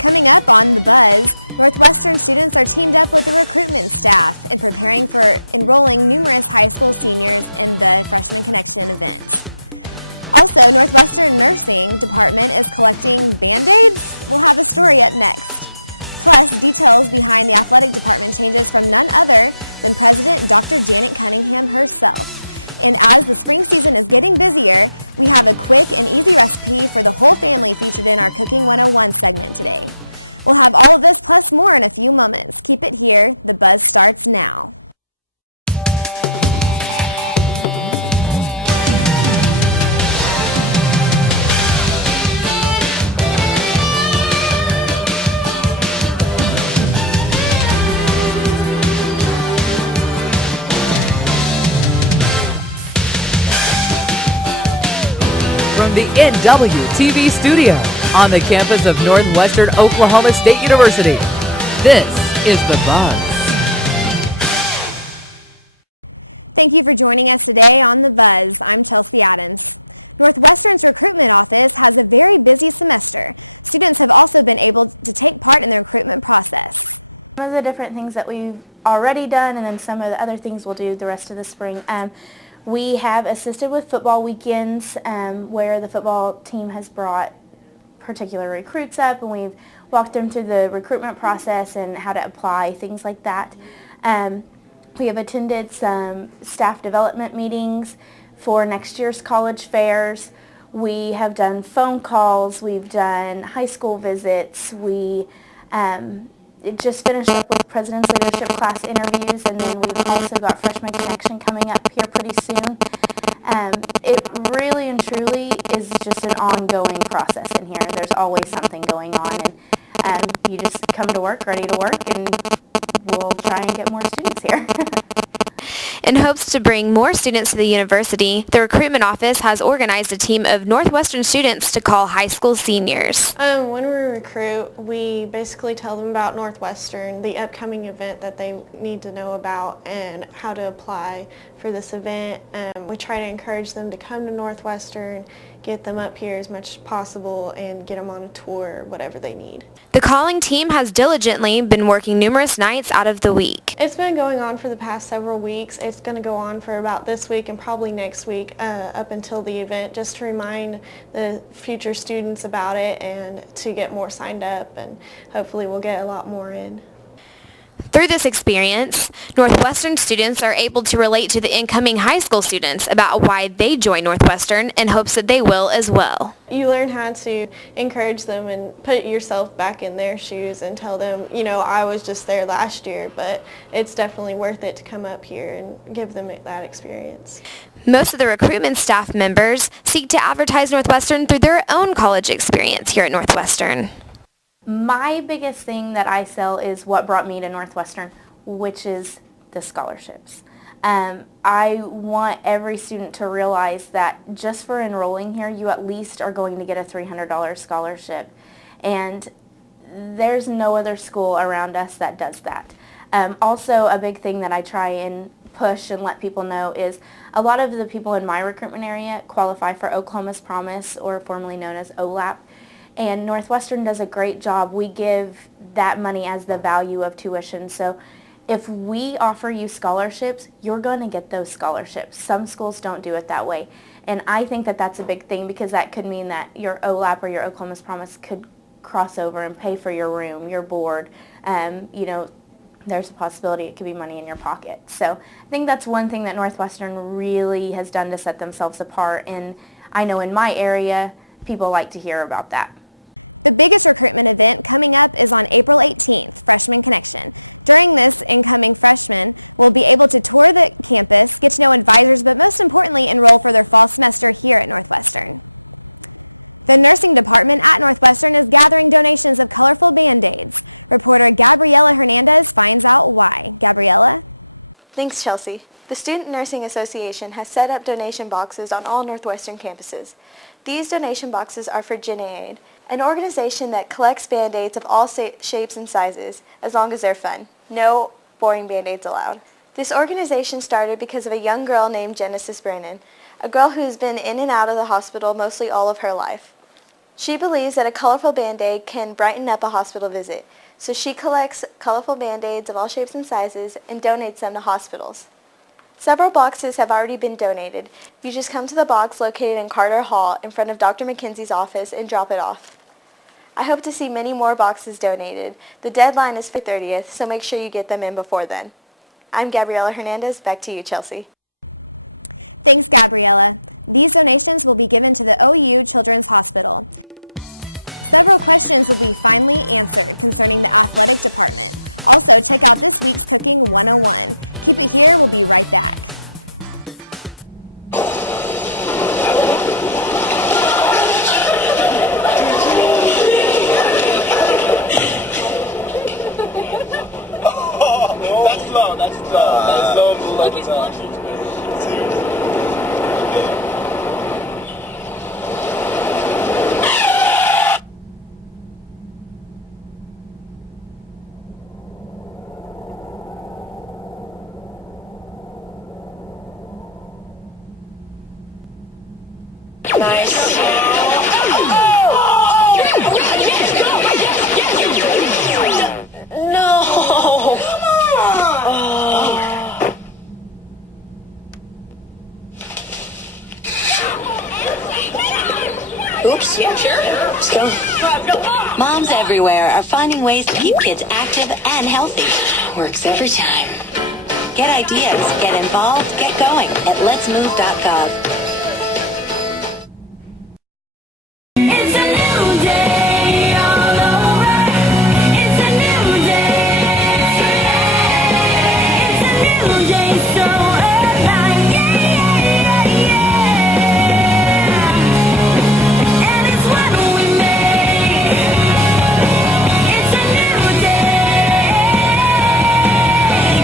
Coming up on The Buzz, Northwestern students are teamed up with the recruitment staff and preparing for enrolling numerous high school seniors in the Freshman Connection event. Also, Northwestern Nursing Department is collecting Band-Aids. We'll have a story up next. Plus, details behind the athletic department changes from none other than President Dr. Janet Cunningham herself. And as the spring season is getting busier, we have a quick and easy recipe for the whole family featured in our Cooking 101 segment today. We'll have all of this plus more in a few moments. Keep it here. The Buzz starts now. From the NWTV studio on the campus of Northwestern Oklahoma State University, this is The Buzz. Thank you for joining us today on The Buzz. I'm Chelsea Adams. Northwestern's recruitment office has a very busy semester. Students have also been able to take part in the recruitment process. Some of the different things that we've already done and then some of the other things we'll do the rest of the spring. We have assisted with football weekends where the football team has brought particular recruits up and we've walked them through the recruitment process and how to apply, things like that. We have attended some staff development meetings for next year's college fairs. We have done phone calls. We've done high school visits. We just finished up with President's Leadership Class interviews, and then we've also got Freshman Connection coming up here pretty soon. It really and truly is just an ongoing process in here. There's always something going on, and you just come to work, ready to work, and we'll try and get more students here. In hopes to bring more students to the university, the recruitment office has organized a team of Northwestern students to call high school seniors. When we recruit, we basically tell them about Northwestern, the upcoming event that they need to know about, and how to apply for this event. We try to encourage them to come to Northwestern, get them up here as much as possible, and get them on a tour, whatever they need. The calling team has diligently been working numerous nights out of the week. It's been going on for the past several weeks. It's going to go on for about this week and probably next week up until the event, just to remind the future students about it and to get more signed up, and hopefully we'll get a lot more in. Through this experience, Northwestern students are able to relate to the incoming high school students about why they join Northwestern in hopes that they will as well. You learn how to encourage them and put yourself back in their shoes and tell them, you know, I was just there last year, but it's definitely worth it to come up here and give them that experience. Most of the recruitment staff members seek to advertise Northwestern through their own college experience here at Northwestern. My biggest thing that I sell is what brought me to Northwestern, which is the scholarships. I want every student to realize that just for enrolling here, you at least are going to get a $300 scholarship. And there's no other school around us that does that. Also, a big thing that I try and push and let people know is a lot of the people in my recruitment area qualify for Oklahoma's Promise, or formerly known as OLAP. And Northwestern does a great job. We give that money as the value of tuition. So if we offer you scholarships, you're going to get those scholarships. Some schools don't do it that way. And I think that that's a big thing, because that could mean that your OLAP or your Oklahoma's Promise could cross over and pay for your room, your board. You know, there's a possibility it could be money in your pocket. So I think that's one thing that Northwestern really has done to set themselves apart. And I know in my area, people like to hear about that. The biggest recruitment event coming up is on April 18th, Freshman Connection. During this, incoming freshmen will be able to tour the campus, get to know advisors, but most importantly, enroll for their fall semester here at Northwestern. The nursing department at Northwestern is gathering donations of colorful Band-Aids. Reporter Gabriela Hernandez finds out why. Gabriela? Thanks, Chelsea. The Student Nursing Association has set up donation boxes on all Northwestern campuses. These donation boxes are for JanAid, an organization that collects Band-Aids of all shapes and sizes, as long as they're fun. No boring Band-Aids allowed. This organization started because of a young girl named Genesis Brennan, a girl who's been in and out of the hospital mostly all of her life. She believes that a colorful Band-Aid can brighten up a hospital visit, so she collects colorful Band-Aids of all shapes and sizes and donates them to hospitals. Several boxes have already been donated. You just come to the box located in Carter Hall in front of Dr. McKenzie's office and drop it off. I hope to see many more boxes donated. The deadline is for 30th, so make sure you get them in before then. I'm Gabriela Hernandez. Back to you, Chelsea. Thanks, Gabriela. These donations will be given to the OU Children's Hospital. Several questions will be finally answered concerning the athletic department. Also, check out this week's Cooking 101. Keep it here. We'll be right back. That's low. Oops. Yeah, sure. Let's go. Moms everywhere are finding ways to keep kids active and healthy. Works every time. Get ideas, get involved, get going at letsmove.gov. It's a new day all over. It's a new day. It's a new day, so alive. Yeah. And it's what we make. It's a new day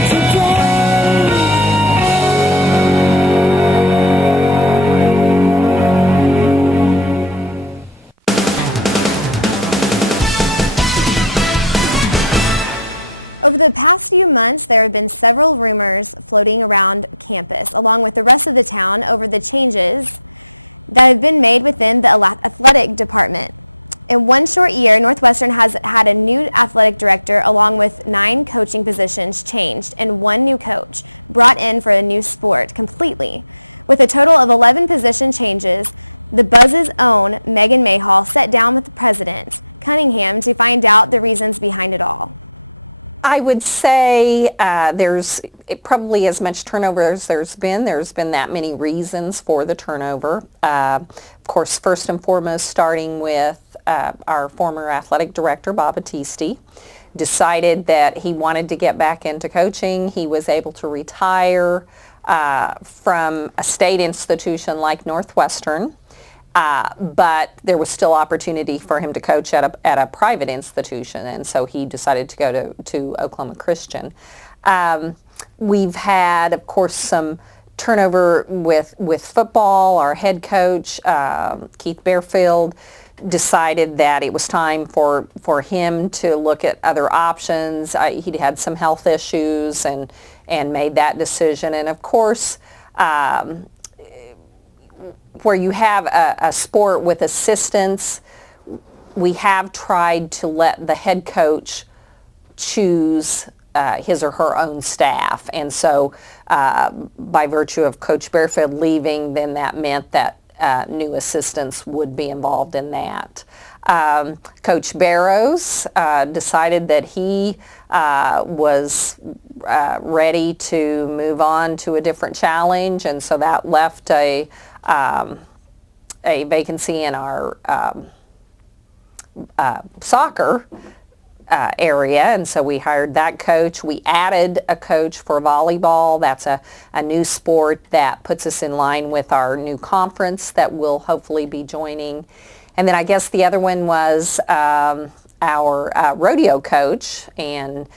today. Over the past few months, there have been several rumors floating around campus, along with the rest of the town, over the changes that have been made within the athletic department. In one short year, Northwestern has had a new athletic director along with 9 coaching positions changed and 1 new coach brought in for a new sport completely. With a total of 11 position changes, the Buzz's own Megan Mayhall sat down with the president, Cunningham, to find out the reasons behind it all. I would say there's probably as much turnover as there's been that many reasons for the turnover. Of course, first and foremost, starting with our former athletic director, Bob Battisti, decided that he wanted to get back into coaching. He was able to retire from a state institution like Northwestern. But there was still opportunity for him to coach at a private institution, and so he decided to go to Oklahoma Christian. We've had, of course, some turnover with football. Our head coach, Keith Bearfield, decided that it was time for him to look at other options. He'd had some health issues and made that decision. And of course, where you have a sport with assistants, we have tried to let the head coach choose his or her own staff. And so by virtue of Coach Bearfield leaving, then that meant that new assistants would be involved in that. Coach Barrows decided that he was ready to move on to a different challenge, and so that left a vacancy in our soccer area, and so we hired that coach. We added a coach for volleyball. That's a new sport that puts us in line with our new conference that we'll hopefully be joining. And then I guess the other one was our rodeo coach, and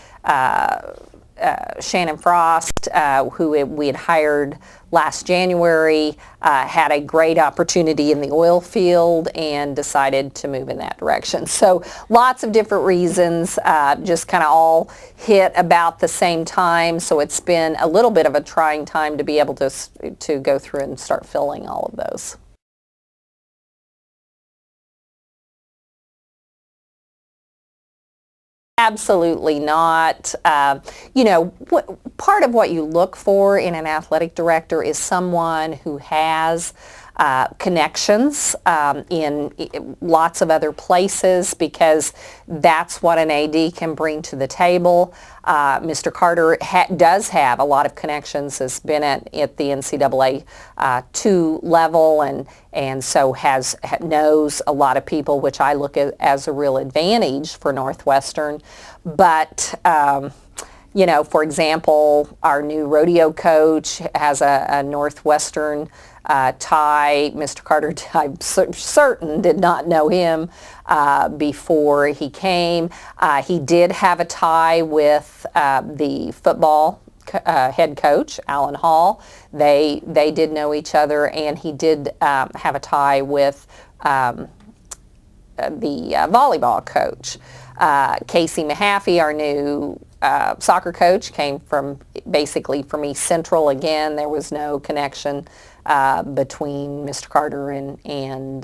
Shannon Frost, who we had hired last January, had a great opportunity in the oil field and decided to move in that direction. So lots of different reasons, just kind of all hit about the same time. So it's been a little bit of a trying time to be able to go through and start filling all of those. Absolutely not. Part of what you look for in an athletic director is someone who has connections in lots of other places, because that's what an AD can bring to the table. Mr. Carter does have a lot of connections, has been at the NCAA 2 level, and so knows a lot of people, which I look at as a real advantage for Northwestern. But for example, our new rodeo coach has a Northwestern tie. Mr. Carter, I'm certain, did not know him before he came. He did have a tie with the football head coach, Alan Hall. They did know each other, and he did have a tie with the volleyball coach. Casey Mahaffey, our new soccer coach, came from East Central. Again, there was no connection between Mr. Carter and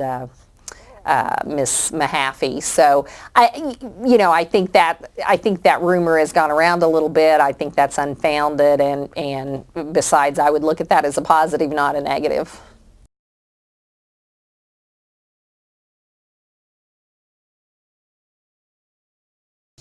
Miss Mahaffey. So I think that rumor has gone around a little bit. I think that's unfounded, and besides, I would look at that as a positive, not a negative.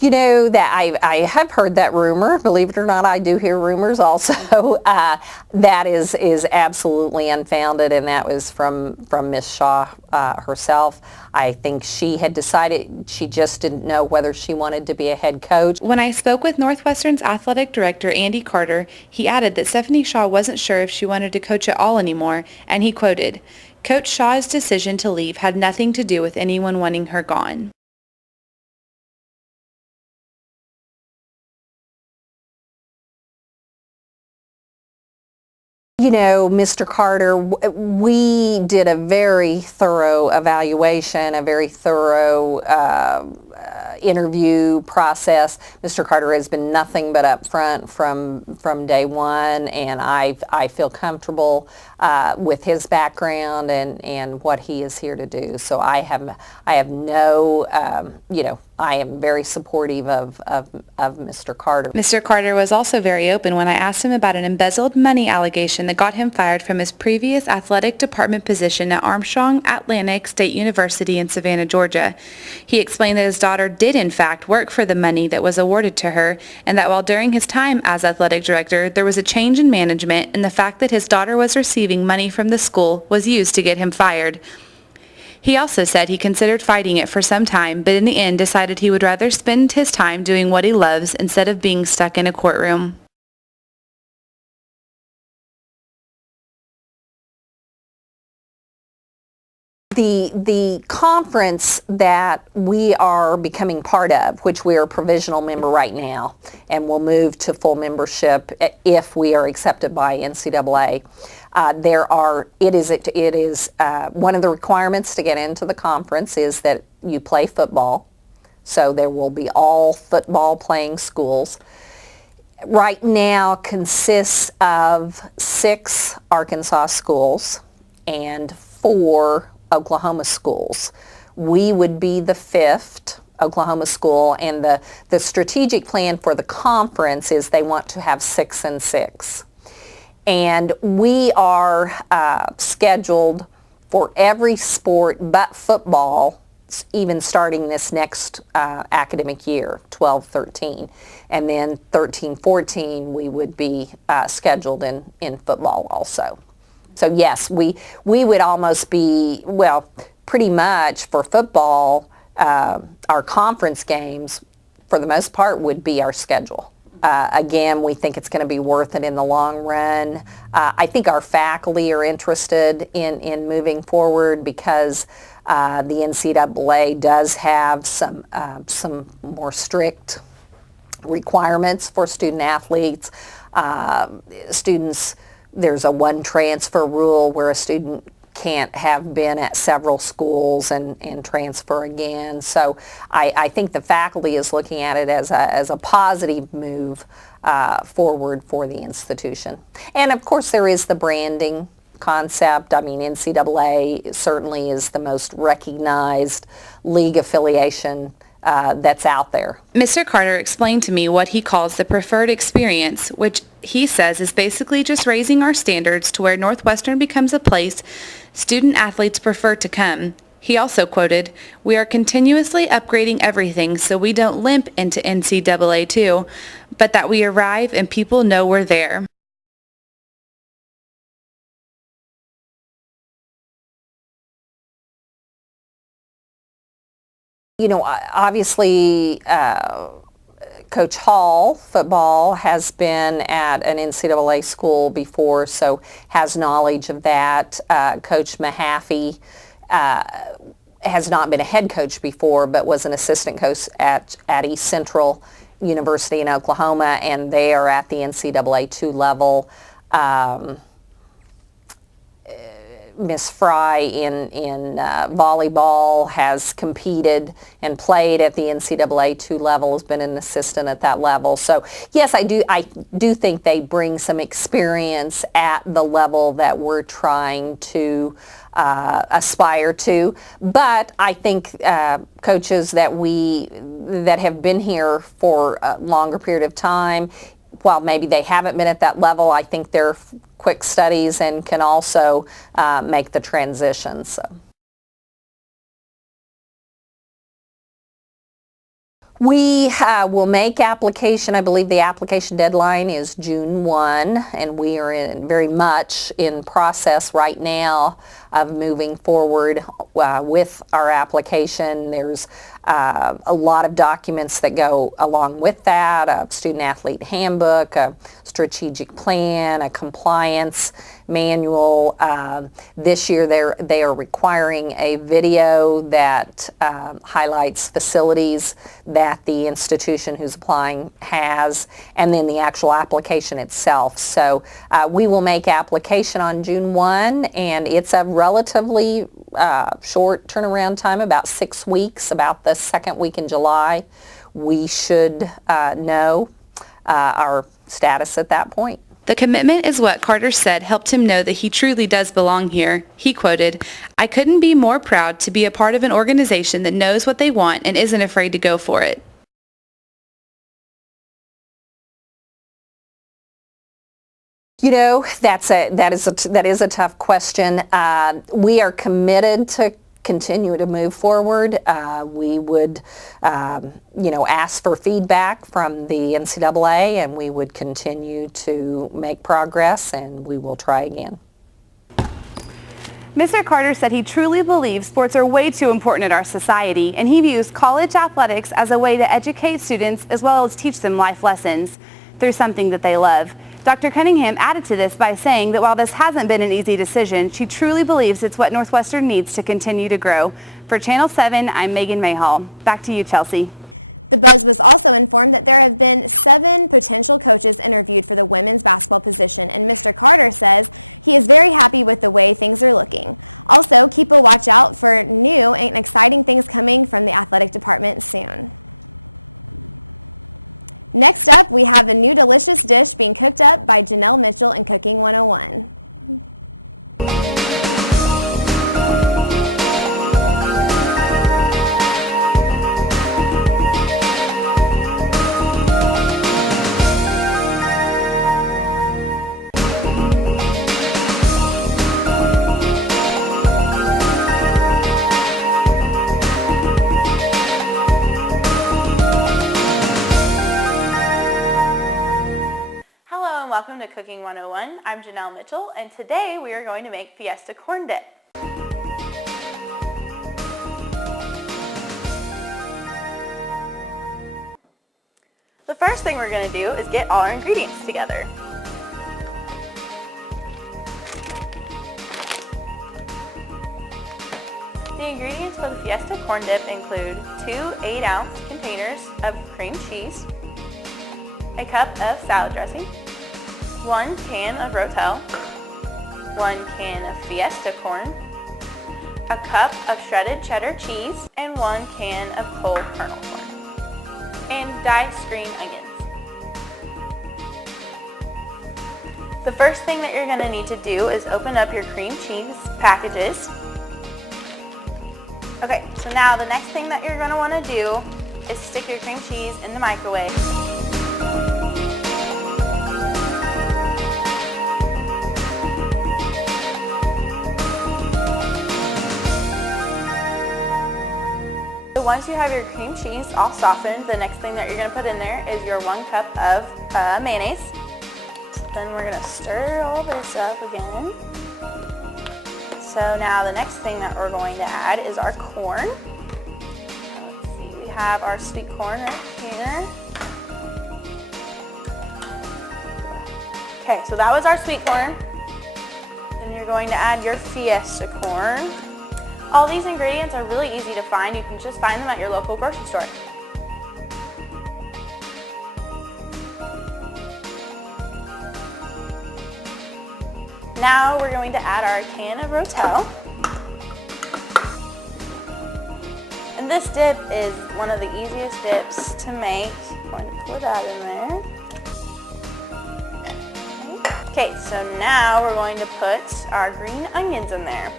That I have heard that rumor. Believe it or not, I do hear rumors also. That is absolutely unfounded, and that was from Miss Shaw herself. I think she had decided she just didn't know whether she wanted to be a head coach. When I spoke with Northwestern's athletic director, Andy Carter, he added that Stephanie Shaw wasn't sure if she wanted to coach at all anymore, and he quoted, "Coach Shaw's decision to leave had nothing to do with anyone wanting her gone." Mr. Carter, we did a very thorough evaluation, a very thorough interview process. Mr. Carter has been nothing but upfront from day one, and I feel comfortable with his background and what he is here to do. So I have no, I am very supportive of Mr. Carter. Mr. Carter was also very open when I asked him about an embezzled money allegation that got him fired from his previous athletic department position at Armstrong Atlantic State University in Savannah, Georgia. He explained that his daughter did in fact work for the money that was awarded to her, and that while during his time as athletic director there was a change in management, and the fact that his daughter was receiving money from the school was used to get him fired. He also said he considered fighting it for some time, but in the end decided he would rather spend his time doing what he loves instead of being stuck in a courtroom. The conference that we are becoming part of, which we are a provisional member right now, and will move to full membership if we are accepted by NCAA, it is one of the requirements to get into the conference is that you play football. So there will be all football playing schools. Right now consists of 6 Arkansas schools and 4 Oklahoma schools. We would be the 5th Oklahoma school, and the strategic plan for the conference is they want to have 6 and 6. And we are scheduled for every sport but football, even starting this next academic year, 12-13. And then 13-14 we would be scheduled in football also. So yes, we would almost be, well, pretty much for football, our conference games, for the most part, would be our schedule. Again, we think it's going to be worth it in the long run. I think our faculty are interested in moving forward because the NCAA does have some more strict requirements for student athletes. Students, there's a one transfer rule where a student can't have been at several schools and transfer again. So I think the faculty is looking at it as a positive move forward for the institution. And of course there is the branding concept. I mean, NCAA certainly is the most recognized league affiliation that's out there. Mr. Carter explained to me what he calls the preferred experience, which he says is basically just raising our standards to where Northwestern becomes a place student athletes prefer to come. He also quoted, "We are continuously upgrading everything so we don't limp into NCAA too, but that we arrive and people know we're there." You know, obviously, Coach Hall, football, has been at an NCAA school before, so has knowledge of that. Coach Mahaffey has not been a head coach before, but was an assistant coach at East Central University in Oklahoma, and they are at the NCAA 2 level. Miss Fry in volleyball has competed and played at the NCAA 2 level, has been an assistant at that level. So yes, I do think they bring some experience at the level that we're trying to aspire to. But I think coaches that have been here for a longer period of time, while maybe they haven't been at that level, I think they're quick studies and can also make the transition. So. We will make application. I believe the application deadline is June 1, and we are very much in process right now of moving forward with our application. There's a lot of documents that go along with that, a student-athlete handbook, a strategic plan, a compliance manual. This year they are requiring a video that highlights facilities that the institution who's applying has, and then the actual application itself. So we will make application on June 1, and it's a relatively short turnaround time, about 6 weeks, about the second week in July. We should know our status at that point. The commitment is what Carter said helped him know that he truly does belong here. He quoted, "I couldn't be more proud to be a part of an organization that knows what they want and isn't afraid to go for it." You know, that is a tough question. We are committed to continue to move forward. We would, ask for feedback from the NCAA, and we would continue to make progress, and we will try again. Mr. Carter said he truly believes sports are way too important in our society, and he views college athletics as a way to educate students as well as teach them life lessons through something that they love. Dr. Cunningham added to this by saying that while this hasn't been an easy decision, she truly believes it's what Northwestern needs to continue to grow. For Channel 7, I'm Megan Mayhall. Back to you, Chelsea. The Buzz was also informed that there have been 7 potential coaches interviewed for the women's basketball position, and Mr. Carter says he is very happy with the way things are looking. Also, keep a watch out for new and exciting things coming from the athletic department soon. Next up, we have a new delicious dish being cooked up by Janel Mitchell in Cooking 101. Welcome to Cooking 101. I'm Janel Mitchell, and today we are going to make Fiesta corn dip. The first thing we're going to do is get all our ingredients together. The ingredients for the Fiesta corn dip include 2 8-ounce containers of cream cheese, a cup of salad dressing, 1 can of Rotel, 1 can of Fiesta corn, a cup of shredded cheddar cheese, and 1 can of whole kernel corn, and diced green onions. The first thing that you're going to need to do is open up your cream cheese packages. Okay, so now the next thing that you're going to want to do is to stick your cream cheese in the microwave. Once you have your cream cheese all softened, the next thing that you're going to put in there is your 1 cup of mayonnaise. So then we're going to stir all this up again. So now the next thing that we're going to add is our corn. Let's see, we have our sweet corn right here. Okay, so that was our sweet corn. Then you're going to add your Fiesta corn. All these ingredients are really easy to find. You can just find them at your local grocery store. Now we're going to add our can of Rotel. And this dip is one of the easiest dips to make. I'm going to pour that in there. Okay, so now we're going to put our green onions in there.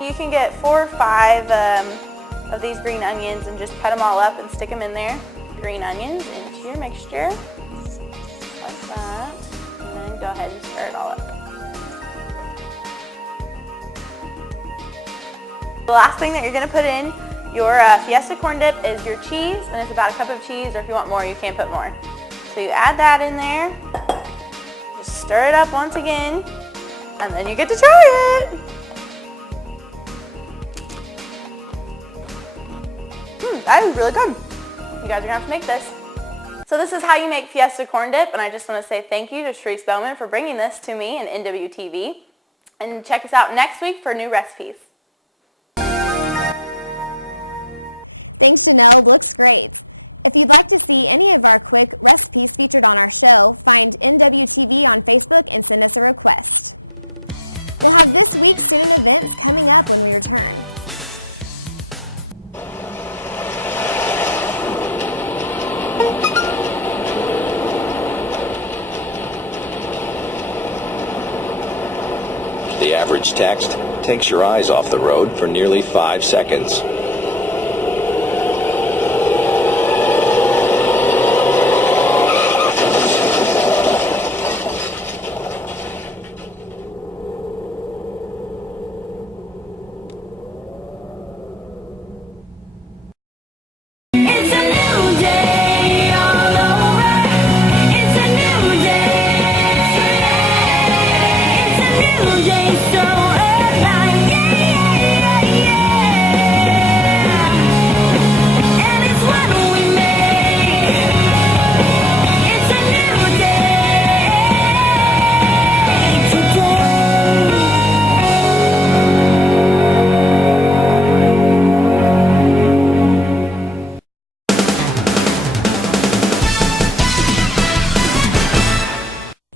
You can get 4 or 5 of these green onions and just cut them all up and stick them in there. Green onions into your mixture, like that, and then go ahead and stir it all up. The last thing that you're going to put in your Fiesta corn dip is your cheese, and it's about 1 cup of cheese, or if you want more, you can put more. So you add that in there, just stir it up once again, and then you get to try it. That is really good. You guys are going to have to make this. So this is how you make Fiesta corn dip, and I just want to say thank you to Sharice Bowman for bringing this to me and NWTV. And check us out next week for new recipes. Thanks, Janelle. Looks great. If you'd like to see any of our quick recipes featured on our show, find NWTV on Facebook and send us a request. We'll have this week's student events coming up when we return. The average text takes your eyes off the road for nearly 5 seconds. It's a new day all over. It's a new day. It's a new day so alive. Yeah, yeah, yeah. And it's what we make. It's a new day today.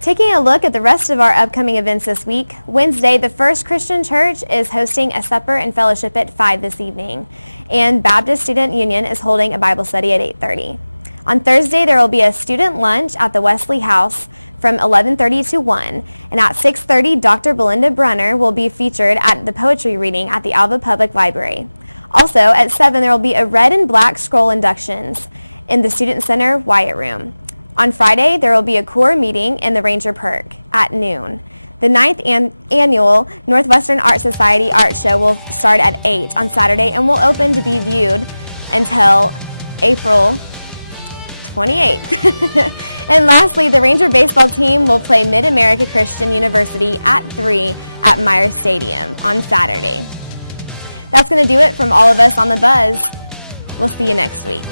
Taking a look at the rest of our upcoming events this week, Wednesday, the First Christian Church is hosting a supper and fellowship at 5 this evening, and Baptist Student Union is holding a Bible study at 8:30. On Thursday, there will be a student lunch at the Wesley House from 11:30 to 1, and at 6:30, Dr. Belinda Brunner will be featured at the poetry reading at the Alva Public Library. Also, at 7, there will be a red and black scroll inductions in the Student Center Wyatt Room. On Friday, there will be a core meeting in the Ranger Park at noon. The 9th annual Northwestern Art Society Art Show will start at 8 on Saturday and will open to be viewed until April 28th. And lastly, the Ranger baseball team will play Mid-America Christian University at 3 at Myers Stadium on Saturday. That's going to do it from all of us on The Buzz. We'll see you next week.